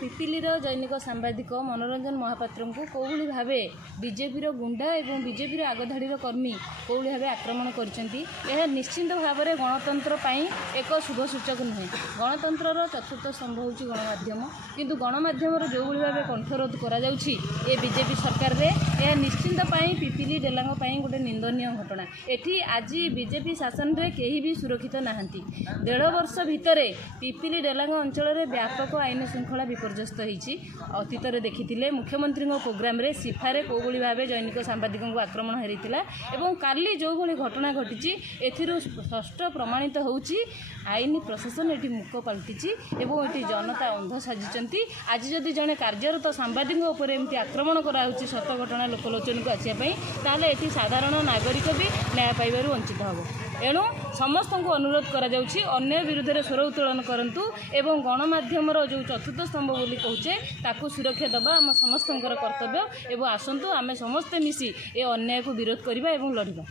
पिपिली दैनिक सांबादिक मनोरंजन महापात्र को कौली भाव बीजेपी गुंडा और बीजेपी आगधाड़ी कर्मी कौली भाव आक्रमण कर निश्चिंत भाव में गणतंत्र एक शुभ सूचक नुहे। गणतंत्र चतुर्थ स्तंभ हूँ गणमाध्यम किंतु गणमाध्यम जो भाव कंठरोध कर बीजेपी सरकार रे यह निश्चिंत पिपिली डेलांग गोटे निंदनीय घटना। एठी आज बीजेपी शासन रे कहीं भी सुरक्षित नहांती। 1.5 वर्ष भितर पिपिली डेलांग अंचल में व्यापक आईन श्रृंखला विपर्यस्त होती। अतीत में देखी मुख्यमंत्री प्रोग्राम रे सिफारे कौली भाव दैनिक सांबादिक आक्रमण होता और काली जो भाई घटना घटी स्पष्ट प्रमाणित होची आईन प्रशासन ये मुख पलटि और ये जनता अंध साजिंट। आज जदि जड़े कार्यरत सांबादिक एमती आक्रमण कराऊँच सत घटना लोकलोचन को आसापी ताले ये साधारण नागरिक भी न्याय पाइबार वंचित हम। एणु समस्त को अनुरोध अन्य विरुद्ध में स्वर उत्तोलन करूँ एवं गणमाध्यम जो चतुर्थ स्तंभ बोली कहे ताकू सुरक्षा दबा आम समस्त कर्तव्य एवं आसतु आम समस्ते मिसी ए अन्याय को विरोध करवा और लड़वा।